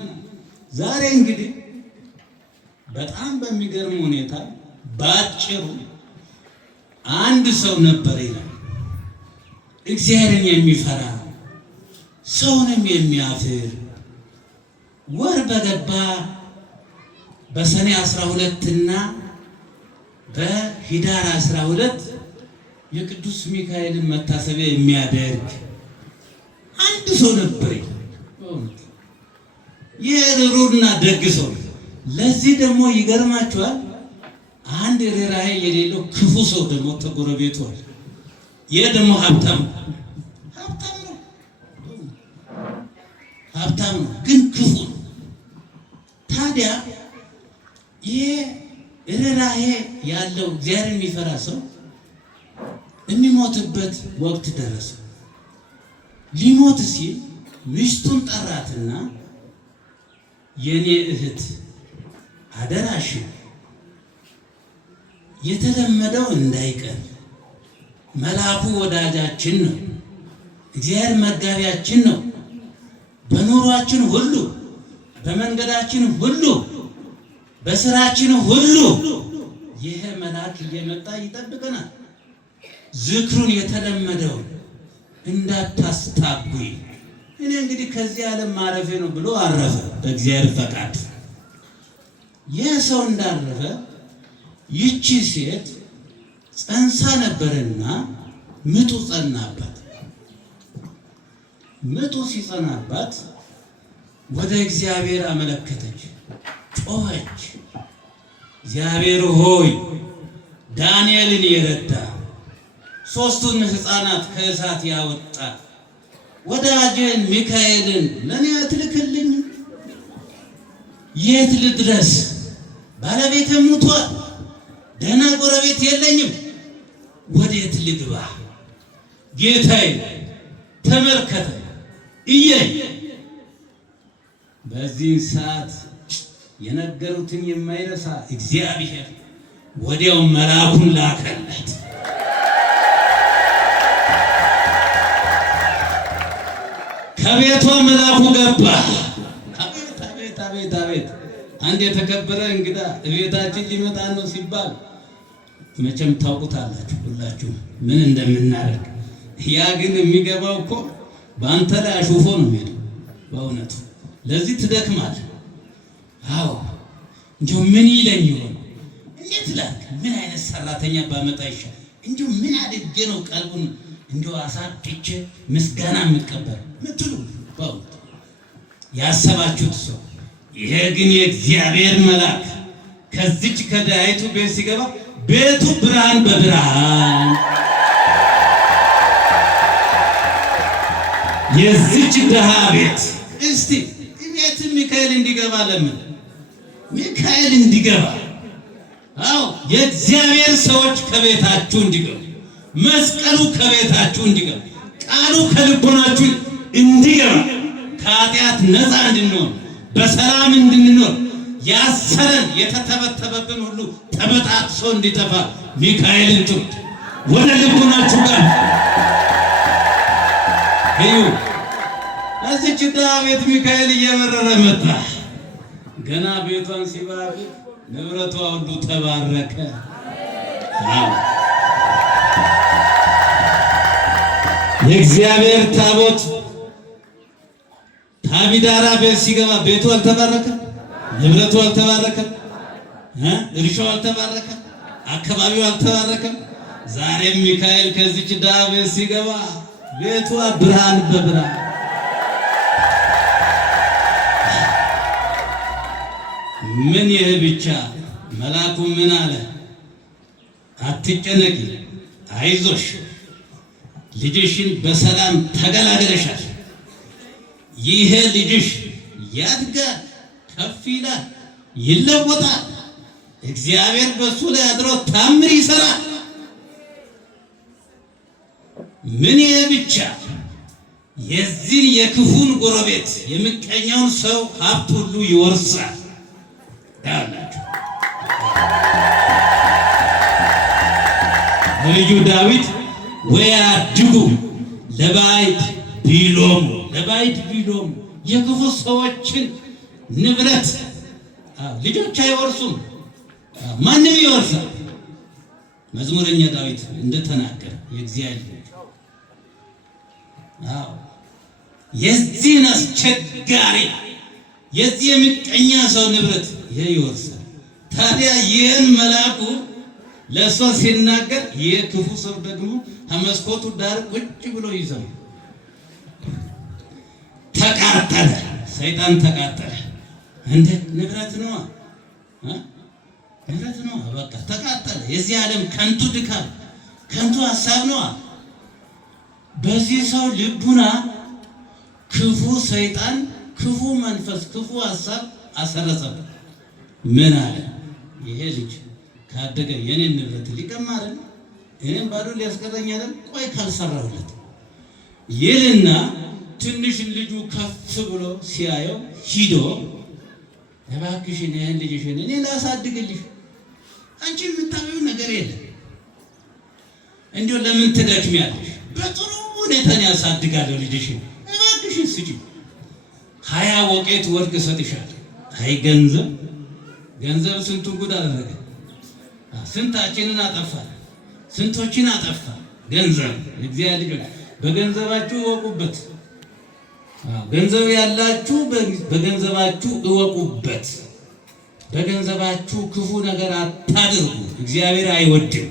ዛሬ እንግዲህ በጣም በሚገርም ሁኔታ ባጭሩ አንድ ሰው ነበር ይላል፣ እግዚአብሔርን የሚፈራ ሰውንም የሚያፍር ወር በገባ በሰኔ 12 እና በሂዳር 12 የቅዱስ ሚካኤልን መታሰቢያ የሚያደርግ አንድ ሰው ነበር። የሩሩና ደግ ሰው። ለዚህ ደግሞ ይገርማችኋል፣ አንድ ርኅራኄ የሌለው ክፉ ሰው ደግሞ ተጎረቤቱ አለ። ይህ ደግሞ ሀብታም ነው፣ ግን ክፉ ነው። ታዲያ ይህ ርኅራኄ ያለው እግዚአብሔር የሚፈራ ሰው የሚሞትበት ወቅት ደረሰ። ሊሞት ሲል ሚስቱን ጠራትና የኔ እህት አደራሽ የተለመደው እንዳይቀር መልአኩ ወዳጃችን ነው። እግዚአብሔር መጋቢያችን ነው። በኑሯችን ሁሉ፣ በመንገዳችን ሁሉ፣ በስራችን ሁሉ ይሄ መልአክ እየመጣ ይጠብቀናል። ዝክሩን የተለመደው እንዳታስታጉይ። እኔ እንግዲህ ከዚህ ዓለም ማረፌ ነው ብሎ አረፈ በእግዚአብሔር ፈቃድ። ይህ ሰው እንዳረፈ ይቺ ሴት ጸንሳ ነበርና ምጡ ጸናባት። ምጡ ሲጸናባት ወደ እግዚአብሔር አመለከተች፣ ጮኸች። እግዚአብሔር ሆይ ዳንኤልን የረዳ ሦስቱን ሕፃናት ከእሳት ያወጣ ወዳጄን ሚካኤልን ለእኔ አትልክልኝ? የት ልድረስ? ባለቤቴ ሙቷል፣ ደህና ጎረቤት የለኝም፣ ወዴት ልግባ? ጌታዬ ተመልከተ እየኝ። በዚህ ሰዓት የነገሩትን የማይረሳ እግዚአብሔር ወዲያው መልአኩን ላከለት። ከቤቷ መልአኩ ገባ። አቤት አቤት አቤት አቤት! አንድ የተከበረ እንግዳ እቤታችን ሊመጣ ነው ሲባል መቼም ታውቁታላችሁ ሁላችሁ ምን እንደምናደርግ። ያ ግን የሚገባው እኮ በአንተ ላይ አሹፎ ነው የሚሄደው። በእውነቱ ለዚህ ትደክማለህ። አዎ እንዲሁ ምን ይለኝ ይሆን? እንዴት ላድርግ? ምን አይነት ሰራተኛ ባመጣ ይሻል? እንዲሁ ምን አድርጌ ነው ቀልቡን እንዲሁ አሳጥቼ ምስጋና የምትቀበል ምትሉ በእውነቱ ያሰባችሁት ሰው። ይሄ ግን የእግዚአብሔር መልአክ ከዚች ከድሃይቱ ቤት ሲገባ ቤቱ ብርሃን በብርሃን፣ የዚች ድሃ ቤት እስቲ ቤት ሚካኤል እንዲገባ ለምን? ሚካኤል እንዲገባ፣ አዎ የእግዚአብሔር ሰዎች ከቤታችሁ እንዲገቡ፣ መስቀሉ ከቤታችሁ እንዲገባ፣ ቃሉ ከልቦናችሁ እንዲገባ፣ ከኃጢአት ነፃ እንድንሆን በሰላም እንድንኖር ያሰረን የተተበተበብን ሁሉ ተበጣጥሶ እንዲጠፋ ሚካኤልን ጥሩት። ወደ ልቦናችሁ ጋር እዩ። እዚች ድሃ ቤት ሚካኤል እየበረረ መጣ። ገና ቤቷን ሲባርክ ንብረቷ ሁሉ ተባረከ። የእግዚአብሔር ታቦት ታቢዳራ ቤት ሲገባ ቤቱ አልተባረከም? ንብረቱ አልተባረከም? እርሻው አልተባረከም? አካባቢው አልተባረከም? ዛሬም ሚካኤል ከዚች ድሃ ቤት ሲገባ ቤቷ ብርሃን በብርሃን። ምን ይህ ብቻ! መልአኩ ምን አለ? አትጨነቂ፣ አይዞሽ፣ ልጅሽን በሰላም ተገላገለሻል። ይሄ ልጅሽ ያድጋል፣ ከፍ ይላል፣ ይለወጣል። እግዚአብሔር በሱ ላይ አድሮ ታምር ይሰራል። ምን ይሄ ብቻ! የዚህን የክፉን ጎረቤት የምቀኛውን ሰው ሀብት ሁሉ ይወርሳል። ያላችሁ ነቢዩ ዳዊት ወያድጉ ለባዕድ ቢሎሙ፣ ለባዕድ ቢሎሙ የክፉ ሰዎችን ንብረት ልጆች አይወርሱም፣ ማንም ይወርሳል። መዝሙረኛ ዳዊት እንደተናገረ የእግዚአብሔር ልጅ የዚህን አስቸጋሪ የዚህ የምቀኛ ሰው ንብረት ይሄ ይወርሳል። ታዲያ ይህን መልአኩ ለእሷ ሲናገር ይህ ክፉ ሰው ደግሞ ከመስኮቱ ዳር ቁጭ ብሎ ይዘው ተቃጠለ። ሰይጣን ተቃጠለ። እንደ ንብረት ነው ንብረት ነው፣ በቃ ተቃጠለ። የዚህ ዓለም ከንቱ ድካም፣ ከንቱ ሀሳብ ነው። በዚህ ሰው ልቡና ክፉ ሰይጣን፣ ክፉ መንፈስ፣ ክፉ ሀሳብ አሰረጸበት። ምን አለ? ይሄ ልጅ ካደገ የኔን ንብረት ሊቀማ አይደል? እኔም ባዶ ሊያስቀረኝ አይደል? ቆይ ካልሰራሁለት ይልና ትንሽ ልጁ ከፍ ብሎ ሲያየው ሂዶ እባክሽን ይሄን ልጅሽን እኔ ላሳድግልሽ፣ አንቺ የምታየው ነገር የለም። እንዲሁ ለምን ትደክሚያለሽ? በጥሩ ሁኔታ ያሳድጋለሁ ልጅሽ፣ እባክሽን ስጪ። 20 ወቄት ወርቅ እሰጥሻለሁ። አይ ገንዘብ ስንቱ ጉድ አደረገ። ስንታችንን አጠፋ፣ ስንቶችን አጠፋ ገንዘብ። እግዚአብሔር ልጅ በገንዘባችሁ እወቁበት። ገንዘብ ያላችሁ በገንዘባችሁ እወቁበት። በገንዘባችሁ ክፉ ነገር አታድርጉ፣ እግዚአብሔር አይወድም።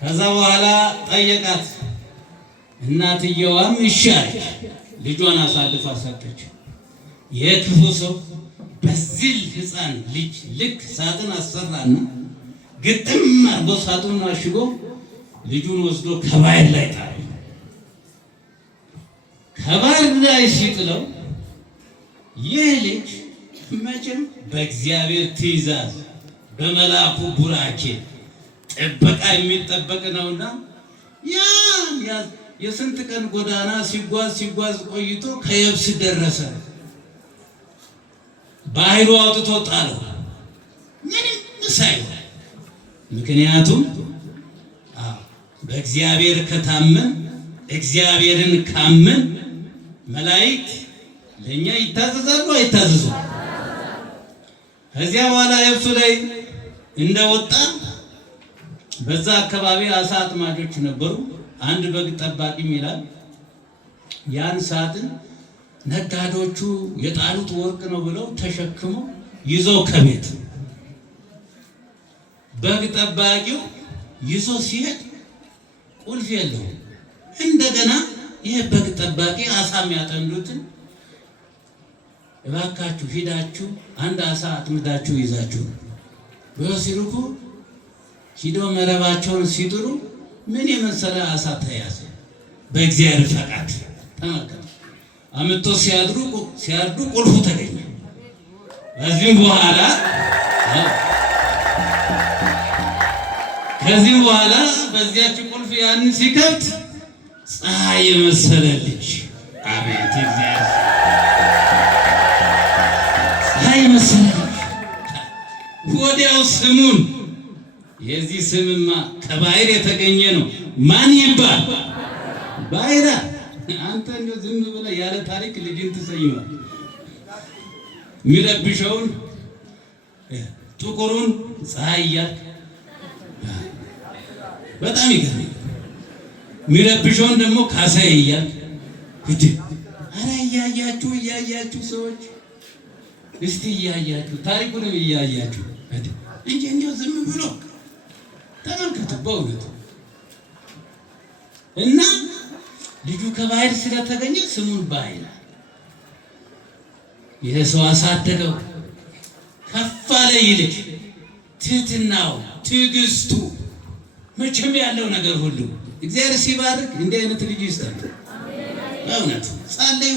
ከዛ በኋላ ጠየቃት። እናትየዋም ይሻል ልጇን አሳልፋ ሰጠች። የክፉ ሰው በዚህ ሕፃን ልጅ ልክ ሳጥን አሰራና ግጥም አርጎ ሳጥኑን አሽጎ ልጁን ወስዶ ከባህር ላይ ጣለ። ከባህር ላይ ሲጥለው ይህ ልጅ መቼም በእግዚአብሔር ትእዛዝ በመልአኩ ቡራኬ ጥበቃ የሚጠበቅ ነውና የስንት ቀን ጎዳና ሲጓዝ ቆይቶ ከየብስ ደረሰ። ባህሩ አውጥቶ ጣለው፣ ምንም ሳይሆን። ምክንያቱም በእግዚአብሔር ከታመን እግዚአብሔርን ካመን መላእክት ለኛ ይታዘዛሉ አይታዘዙም? ከዚያ በኋላ የብሱ ላይ እንደወጣ በዛ አካባቢ አሳ አጥማጆች ነበሩ። አንድ በግ ጠባቂም ይላል። ያን ሳጥን ነጋዴዎቹ የጣሉት ወርቅ ነው ብለው ተሸክመው ይዘው ከቤት በግ ጠባቂው ይዞ ሲሄድ ቁልፍ የለውም። እንደገና ይሄ በግ ጠባቂ አሳ የሚያጠምዱትን እባካችሁ ሂዳችሁ አንድ አሳ አጥምዳችሁ ይዛችሁ በሲሩኩ ሂዶ መረባቸውን ሲጥሩ ምን የመሰለ አሳ ተያዘ። በእግዚአብሔር ፈቃድ ተመልከቱ። አምጥቶ ሲያርዱ ቁልፉ ተገኘ። ከዚህም በኋላ በዚያች ቁልፍ ያንን ሲከፍት ፀሐይ የመሰለ ልጅ፣ አቤት እግዚአብሔር! ፀሐይ የመሰለ ልጅ። ወዲያው ስሙን የዚህ ስምማ ከባህር የተገኘ ነው። ማን ይባል? ባህራ። አንተ እንደው ዝም ብለህ ያለ ታሪክ ልጅን ትሰይማለህ። የሚረብሸውን ጥቁሩን ፀሐይ እያልክ በጣም ይገርማል። የሚረብሸውን ደግሞ ካሳይ እያልክ ግድ። ኧረ እያያችሁ ሰዎች እስቲ እያያችሁ ታሪኩንም እያያችሁ እንጂ እንደው ዝም ብሎ ተመልከቱ። በእውነቱ እና ልጁ ከባህር ስለተገኘ ስሙን ባህራ። ይሄ ሰው አሳደገው፣ ከፍ አለ። ይልቅ ትህትናው፣ ትዕግስቱ፣ መቼም ያለው ነገር ሁሉ እግዚአብሔር ሲባርክ እንዲህ አይነት ልጅ ይስጣል። በእውነቱ ጸልዩ።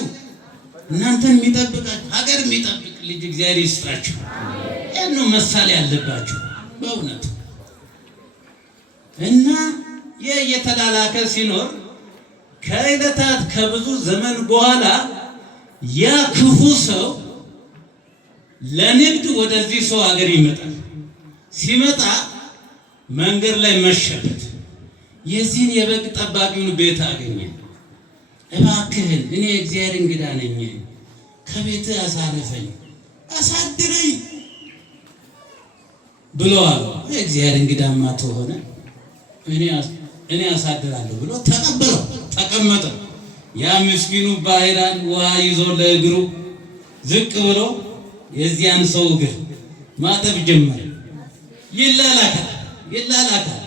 እናንተን የሚጠብቃችሁ ሀገር የሚጠብቅ ልጅ እግዚአብሔር ይስጣችሁ። ያን ነው መሳል ያለባችሁ በእውነቱ። እና ይህ እየተላላከ ሲኖር ከዕለታት ከብዙ ዘመን በኋላ ያ ክፉ ሰው ለንግድ ወደዚህ ሰው ሀገር ይመጣል። ሲመጣ መንገድ ላይ መሸበት። የዚህን የበግ ጠባቂውን ቤት አገኘ። እባክህን እኔ እግዚአብሔር እንግዳ ነኝ፣ ከቤትህ አሳርፈኝ፣ አሳድረኝ ብሎ አለው። እግዚአብሔር እንግዳማ ተሆነ እኔ አሳድራለሁ ብሎ ተቀበለው፣ ተቀመጠ። ያ ምስኪኑ ባህራን ውሃ ይዞ ለእግሩ ዝቅ ብሎ የዚያን ሰው እግር ማጠብ ጀመረ። ይላላካል።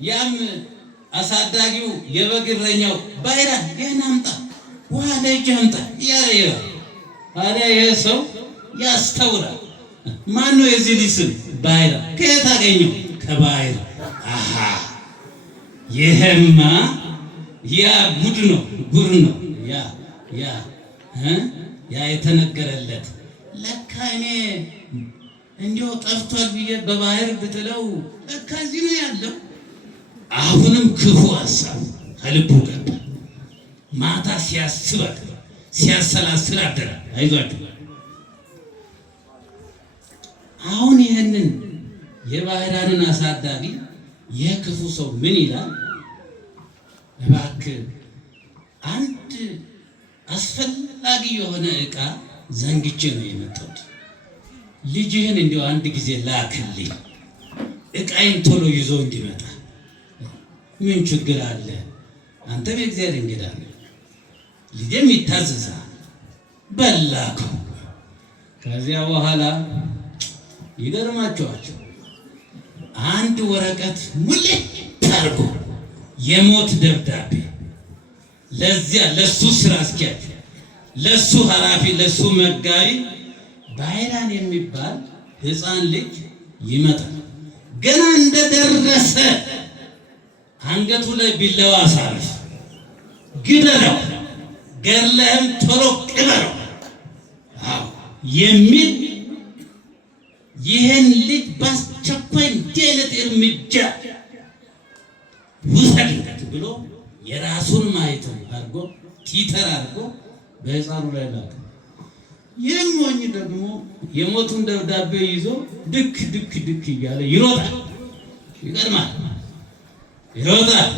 ያም አሳዳጊው የበግ እረኛው ባህራን ይህን አምጣ፣ ውሃ ለእጅ አምጣ ያለ ታዲያ ይሄ ሰው ያስተውላል። ማን ነው የዚህ ልጅ ስም? ባህራን። ከየት አገኘው? ከባህር። አሃ ይሄማ ያ ጉድ ነው፣ ጉድ ነው። ያ የተነገረለት ለካ እኔ እንዲያው ጠፍቷል ብዬ በባህር ብጥለው ለካ እዚህ ነው ያለው። አሁንም ክፉ ሀሳብ ከልቡ ገባ። ማታ ሲያሰላስል አደረ። አይዟችሁ አሁን ይህንን የባህራንን አሳዳጊ የክፉ ሰው ምን ይላል? እባክህ አንድ አስፈላጊ የሆነ ዕቃ ዘንግቼ ነው የመጣሁት። ልጅህን እንዲያው አንድ ጊዜ ላክልኝ፣ ዕቃዬን ቶሎ ይዞ እንዲመጣ። ምን ችግር አለ? አንተ በእግዚአብሔር እንግዳ ነህ፣ ልጄም ይታዘዛል። በላከው። ከዚያ በኋላ ይገርማቸዋል። አንድ ወረቀት ሙልት አድርጎ የሞት ደብዳቤ ለዚያ ለሱ ስራ አስኪያጅ፣ ለሱ ኃላፊ፣ ለሱ መጋቢ ባህራን የሚባል ሕፃን ልጅ ይመጣል። ገና እንደደረሰ አንገቱ ላይ ቢላዋ አሳርፍ፣ ግደለው፣ ገድለህም ቶሎ ቅበረው የሚል ይህን ልጅ በአስቸኳይ እንዲህ አይነት እርምጃ ውሰድለት ብሎ የራሱን ማኅተም አድርጎ ቲተር አድርጎ በሕፃኑ ላይ ላከ። ይህም ሞኝ ደግሞ የሞቱን ደብዳቤ ይዞ ድክ ድክ ድክ እያለ ይሮጣል። ይገርማል። ይሮጣል።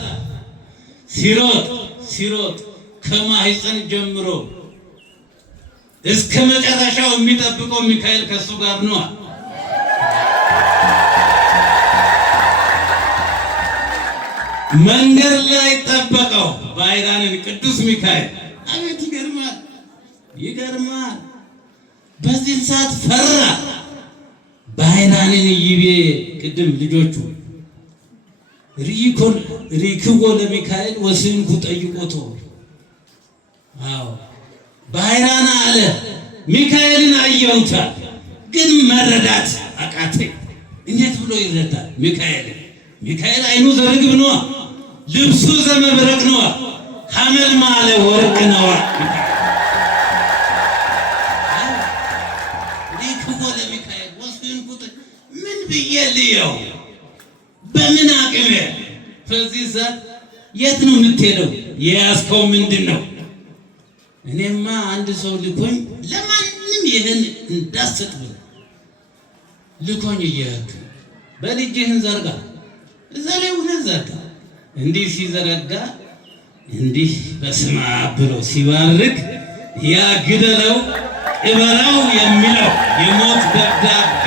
ሲሮጥ ከማኅፀን ጀምሮ እስከ መጨረሻው የሚጠብቀው ሚካኤል ከሱ ጋር ነው። መንገድ ላይ ጠበቀው ባህራንን ቅዱስ ሚካኤል። አቤት ይገርማል፣ ይገርማል። በዚህ ሰዓት ፈራ። ባህራንን ይቤ ቅድም ልጆቹ ሪክቦ ለሚካኤል ወስንኩ ጠይቆቶ። አዎ ባህራን አለ ሚካኤልን አየሁታል፣ ግን መረዳት አቃተኝ። እንዴት ብሎ ይረዳል ሚካኤልን? ሚካኤል አይኑ ዘርግብ ነዋ፣ ልብሱ ዘመብረቅ ነዋ፣ ሐመልማለ ወርቅ ነዋ። ሪክቦ ለሚካኤል ወስንኩ ምን ብዬ ልየው? በምን አቅሜ? በዚህ ሰዓት የት ነው የምትሄደው? የያዝከው ምንድን ነው? እኔማ አንድ ሰው ልኮኝ ለማንም ይህን እንዳሰጥ ብሎ ልኮኝ እየሄድክ በልጅህን ዘርጋ፣ እዛ ላይ እውነት ዘርጋ። እንዲህ ሲዘረጋ እንዲህ በስመ አብ ብሎ ሲባርክ ያ ግደለው ቅበረው የሚለው የሞት ደብዳቤ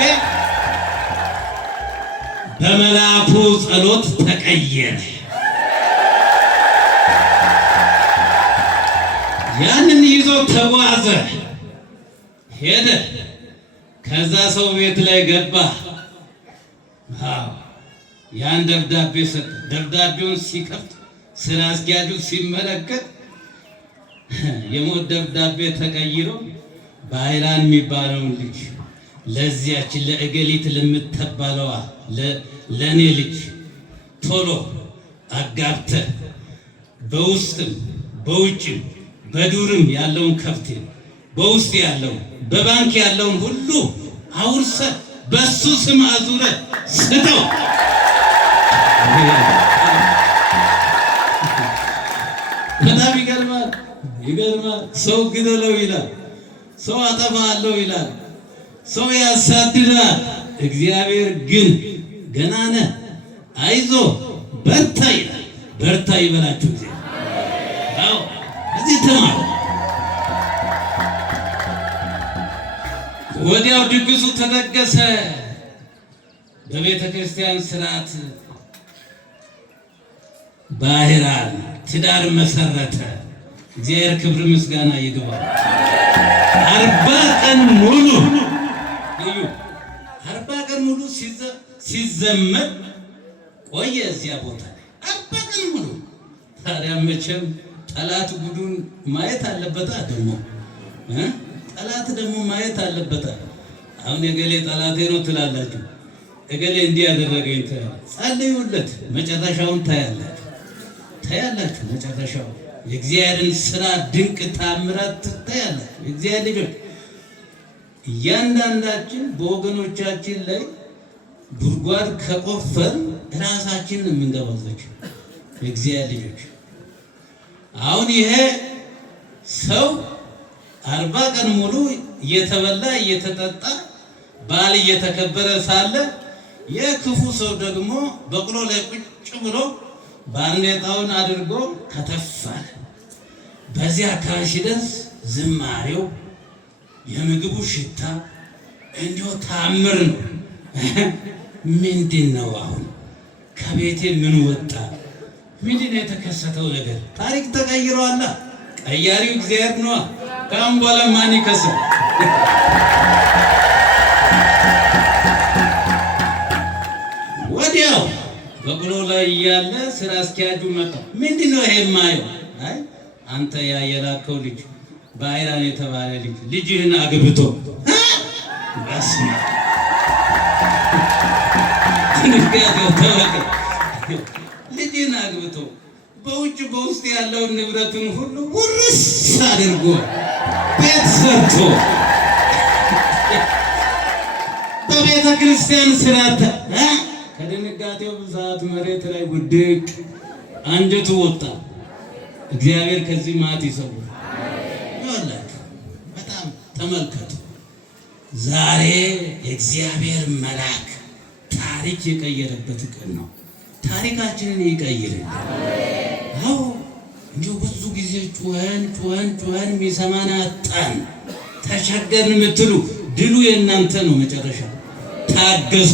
በመልአኩ ጸሎት ተቀየረ። ያንን ይዞ ተጓዘ፣ ሄደ። ከዛ ሰው ቤት ላይ ገባ። ያን ደብዳቤ ሰጠ። ደብዳቤውን ሲከፍት ስራ አስኪያጁ ሲመለከት የሞት ደብዳቤ ተቀይሮ ባህራን የሚባለውን ልጅ ለዚያችን ለእገሊት ለምትባለዋ ለኔ ልጅ ቶሎ አጋብተህ በውስጥም በውጭም በዱርም ያለውን ከብት በውስጥ ያለው በባንክ ያለውን ሁሉ አውርሰህ በሱ ስም አዙረህ ስጠው። በጣም ይገርማል፣ ይገርማል። ሰው ግደለው ይላል፣ ሰው አጠፋለሁ ይላል፣ ሰው ያሳድዳል። እግዚአብሔር ግን ገና ነህ፣ አይዞ በርታ ይላል። በርታ ይበላችሁ እግዚአብሔር። አዎ እዚህ ተማሩ። ወዲያው ድግሱ ተደገሰ። በቤተ ክርስቲያን ስርዓት ባህራን ትዳር መሰረተ። እግዚአብሔር ክብር ምስጋና ይግባው። 40 ቀን ሙሉ 40 ቀን ሙሉ ሲዘመር ቆየ እዚያ ቦታ ላይ 40 ቀን ሙሉ። ታዲያ መቼም ጠላት ጉዱን ማየት አለበታ። ደግሞ ጠላት ደግሞ ማየት አለበታ። አሁን የገሌ ጠላቴ ነው ትላላችሁ፣ እገሌ እንዲህ ያደረገኝ ጸልዩለት፣ መጨረሻውን ታያላችሁ። መጨረሻው የእግዚአብሔርን ስራ ድንቅ ታምራት ታያላችሁ። የእግዚአብሔር ልጆች እያንዳንዳችን በወገኖቻችን ላይ ጉድጓድ ከቆፈር ራሳችን የምንገባዘች የእግዚአብሔር ልጆች። አሁን ይሄ ሰው 40 ቀን ሙሉ እየተበላ እየተጠጣ በዓል እየተከበረ ሳለ የክፉ ሰው ደግሞ በቅሎ ላይ ቁጭ ብሎ ባርኔጣውን አድርጎ ከተፋለ። በዚህ አካባቢ ሲደርስ ዝማሬው፣ የምግቡ ሽታ እንዲሁ ታምር ነው። ምንድን ነው አሁን ከቤቴ ምን ወጣ? ምንድን ነው የተከሰተው ነገር? ታሪክ ተቀይሯል። ቀያሪው እግዚአብሔር ነዋ። ከአሁን በኋላ ማን ይከሰው? ወዲያው በቅሎ ላይ እያለ ስራ አስኪያጁ መጣ። ምንድን ነው ይሄ የማየው? አይ አንተ ያ የላከው ልጅ ባይራን የተባለ ልጅህን አግብቶ በስመ አብ ልጅህን አግብቶ በውጭ በውስጥ ያለውን ንብረቱን ሁሉ ውርስ አድርጎ ቤት ሰርቶ በቤተ ክርስቲያን ስርዓት ከድንጋጤው ብዛት መሬት ላይ ውድቅ አንጀቱ ወጣ። እግዚአብሔር ከዚህ ማት ይሰውር። ይኸውላችሁ በጣም ተመልከቱ። ዛሬ የእግዚአብሔር መልአክ ታሪክ የቀየረበት ቀን ነው። ታሪካችንን ይቀይርልን። አዎ እንዲሁ ብዙ ጊዜ ጩኸን የሚሰማን አጣን፣ ተቸገርን የምትሉ ድሉ የእናንተ ነው። መጨረሻ ታገሱ።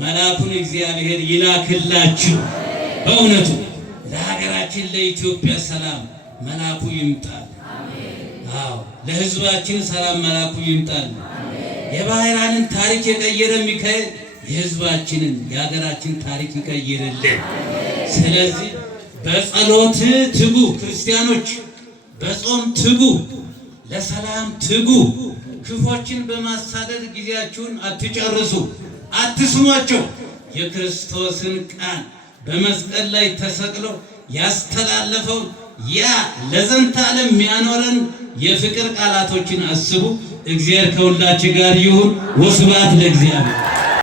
መልአኩን እግዚአብሔር ይላክላችሁ። በእውነቱ ለሀገራችን ለኢትዮጵያ ሰላም መልአኩ ይምጣል። አዎ ለሕዝባችን ሰላም መልአኩ ይምጣል። የባህራንን ታሪክ የቀየረ ሚካኤል የሕዝባችንን የሀገራችን ታሪክ ይቀይርልን። ስለዚህ በጸሎት ትጉ፣ ክርስቲያኖች በጾም ትጉ፣ ለሰላም ትጉ። ክፎችን በማሳደድ ጊዜያችሁን አትጨርሱ፣ አትስሟቸው። የክርስቶስን ቃል በመስቀል ላይ ተሰቅሎ ያስተላለፈው ያ ለዘንተ ዓለም የሚያኖረን የፍቅር ቃላቶችን አስቡ። እግዚአብሔር ከሁላችን ጋር ይሁን። ወስብሐት ለእግዚአብሔር።